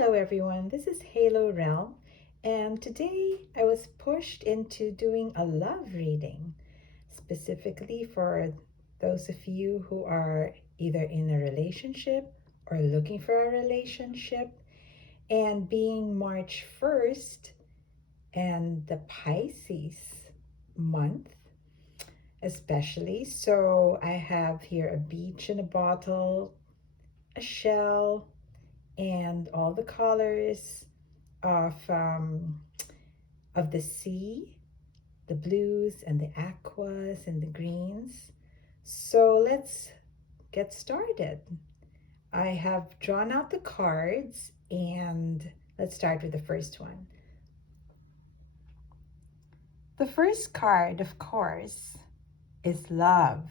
Hello everyone, this is Halo Realm, and today I was pushed into doing a love reading, specifically for those of you who are either in a relationship or looking for a relationship, and being March 1st and the Pisces month especially. So I have here a beach in a bottle, a shell, and all the colors of the sea, the blues and the aquas and the greens. So let's get started. I have drawn out the cards and let's start with the first one. The first card, of course, is love.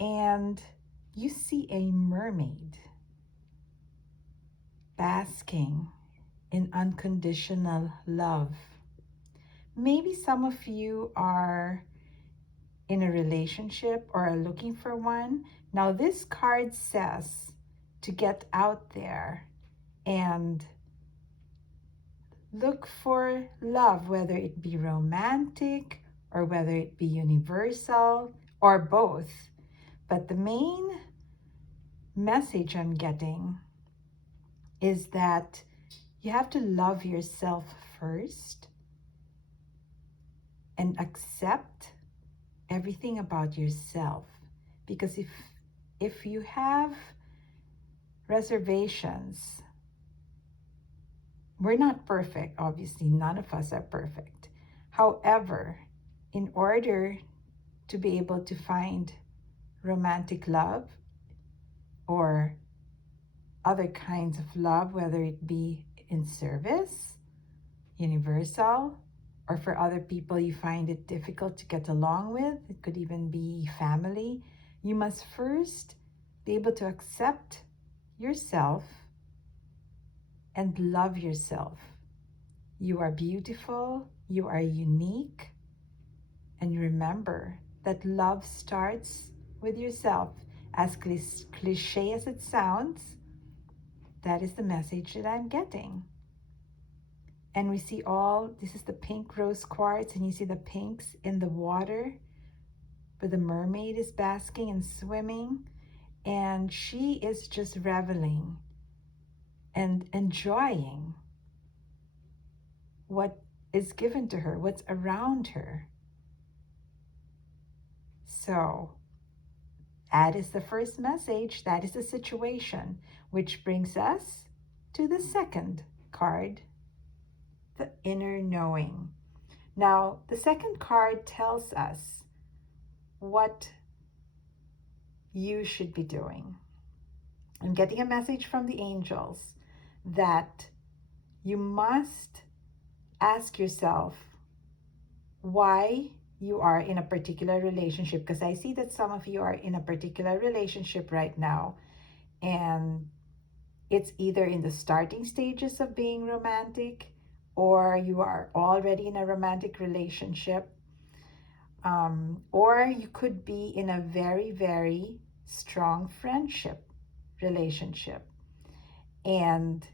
And you see a mermaid basking in unconditional love. Maybe some of you are in a relationship or are looking for one. Now, this card says to get out there and look for love, whether it be romantic or whether it be universal or both. But the main message I'm getting is that you have to love yourself first and accept everything about yourself, because if you have reservations, we're not perfect, obviously none of us are perfect. However, in order to be able to find romantic love or other kinds of love, whether it be in service, universal, or for other people you find it difficult to get along with, it could even be family, you must first be able to accept yourself and love yourself. You are beautiful, you are unique, and remember that love starts with yourself. As cliche as it sounds, that is the message that I'm getting. And we see this is the pink rose quartz, and you see the pinks in the water where the mermaid is basking and swimming, and she is just reveling and enjoying what is given to her, what's around her. So that is the first message, that is the situation, which brings us to the second card, the inner knowing. Now, the second card tells us what you should be doing. I'm getting a message from the angels that you must ask yourself why you are in a particular relationship, because I see that some of you are in a particular relationship right now, and it's either in the starting stages of being romantic or you are already in a romantic relationship, or you could be in a very, very strong friendship relationship. And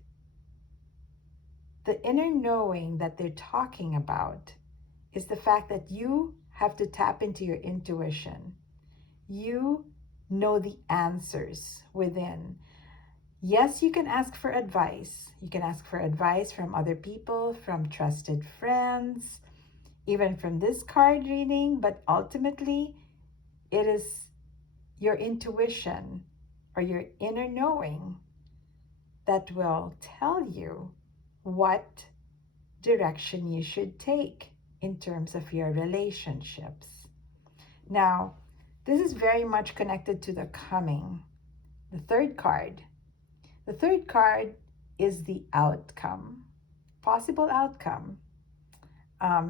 the inner knowing that they're talking about is the fact that you have to tap into your intuition. You know the answers within. Yes, you can ask for advice. You can ask for advice from other people, from trusted friends, even from this card reading, but ultimately it is your intuition or your inner knowing that will tell you what direction you should take in terms of your relationships. Now, this is very much connected to the coming. The third card. The third card is the outcome, possible outcome,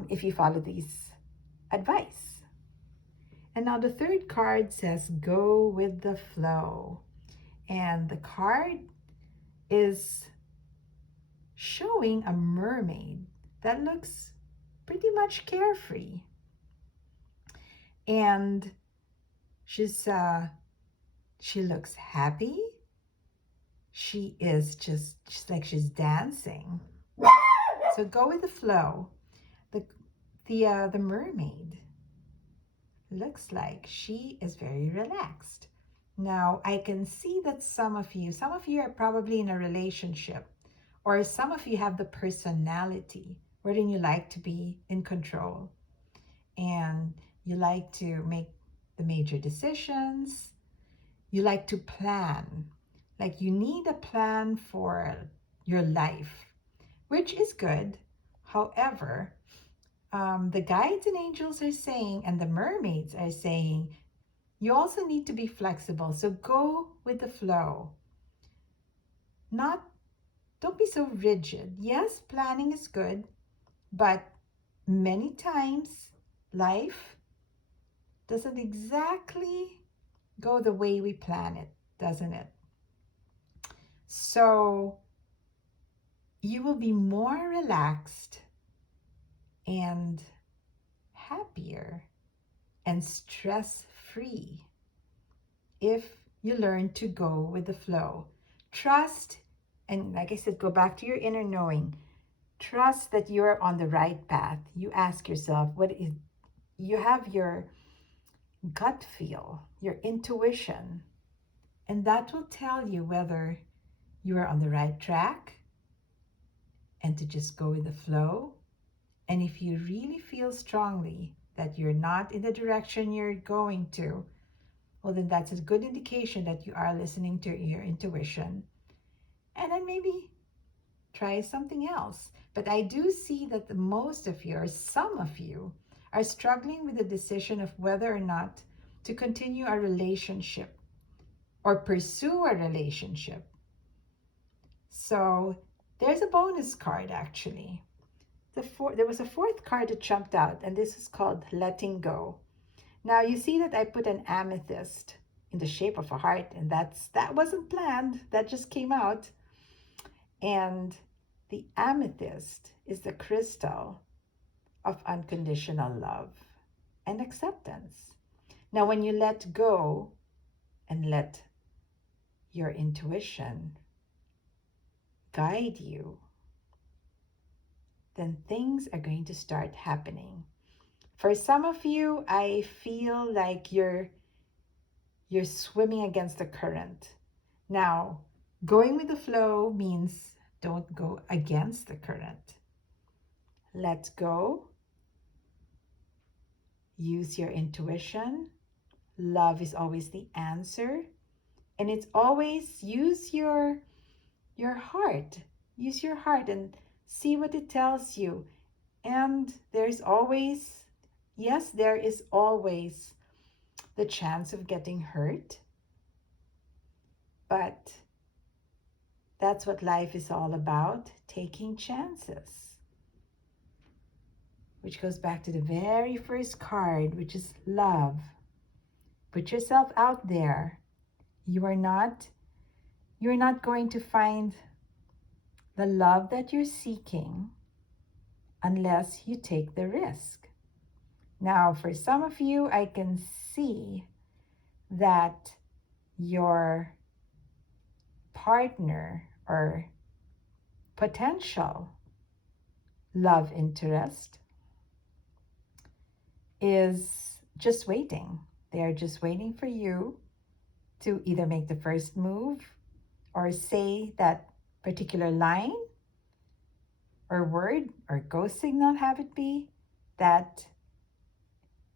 if you follow these advice. And now the third card says, go with the flow. And the card is showing a mermaid that looks pretty much carefree. And she looks happy. She is just, she's like she's dancing. So go with the flow. The the mermaid looks like she is very relaxed. Now I can see that some of you are probably in a relationship, or some of you have the personality wherein you like to be in control and you like to make the major decisions. You like to plan. Like you need a plan for your life, which is good. However, the guides and angels are saying, and the mermaids are saying, you also need to be flexible. So go with the flow. Not, don't be so rigid. Yes, planning is good, but many times life doesn't exactly go the way we plan it, doesn't it? So you will be more relaxed and happier and stress free if you learn to go with the flow. Trust, and like I said, go back to your inner knowing. Trust that you're on the right path. You ask yourself, what is, you have your gut feel, your intuition, and that will tell you whether you are on the right track and to just go with the flow. And if you really feel strongly that you're not in the direction you're going to, well, then that's a good indication that you are listening to your intuition. And then maybe try something else. But I do see that the most of you, or some of you, are struggling with the decision of whether or not to continue a relationship or pursue a relationship. So there's a bonus card actually. There was a fourth card that jumped out, and this is called letting go. Now you see that I put an amethyst in the shape of a heart, and that wasn't planned. That just came out. And the amethyst is the crystal of unconditional love and acceptance. Now when you let go and let your intuition guide you, then things are going to start happening. For some of you, I feel like you're swimming against the current. Now, going with the flow means don't go against the current. Let go. Use your intuition. Love is always the answer. And it's always use your heart. Use your heart and see what it tells you. And there's always, yes, there is always the chance of getting hurt. But that's what life is all about, taking chances. Which goes back to the very first card, which is love. Put yourself out there. You're not going to find the love that you're seeking unless you take the risk. Now, for some of you, I can see that your partner or potential love interest is just waiting. They are just waiting for you to either make the first move or say that particular line or word or go signal, have it be, that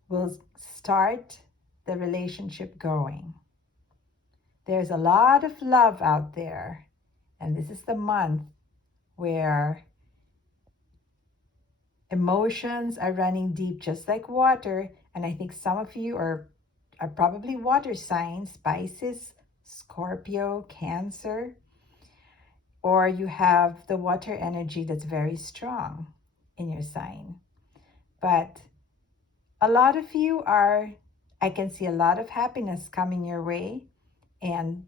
will start the relationship going. There's a lot of love out there, and this is the month where emotions are running deep just like water. And I think some of you are probably water signs, Pisces, Scorpio, Cancer, or you have the water energy that's very strong in your sign. But a lot of you are, I can see a lot of happiness coming your way. And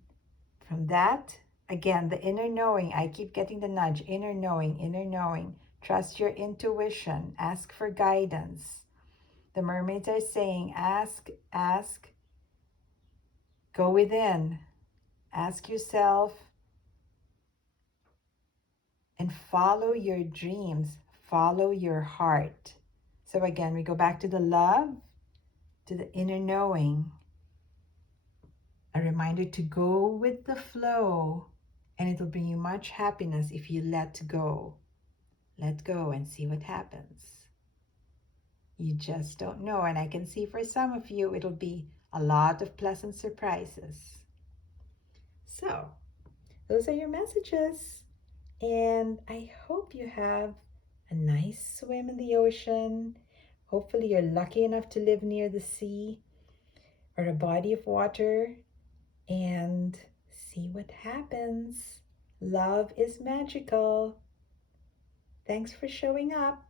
from that, again, the inner knowing, I keep getting the nudge, inner knowing, inner knowing. Trust your intuition, ask for guidance. The mermaids are saying, ask, go within, ask yourself, and follow your dreams, follow your heart. So again, we go back to the love, to the inner knowing. A reminder to go with the flow, and it will bring you much happiness if you let go. Let go and see what happens. You just don't know. And I can see for some of you, it'll be a lot of pleasant surprises. So, those are your messages. And I hope you have a nice swim in the ocean. Hopefully, you're lucky enough to live near the sea or a body of water and see what happens. Love is magical. Thanks for showing up.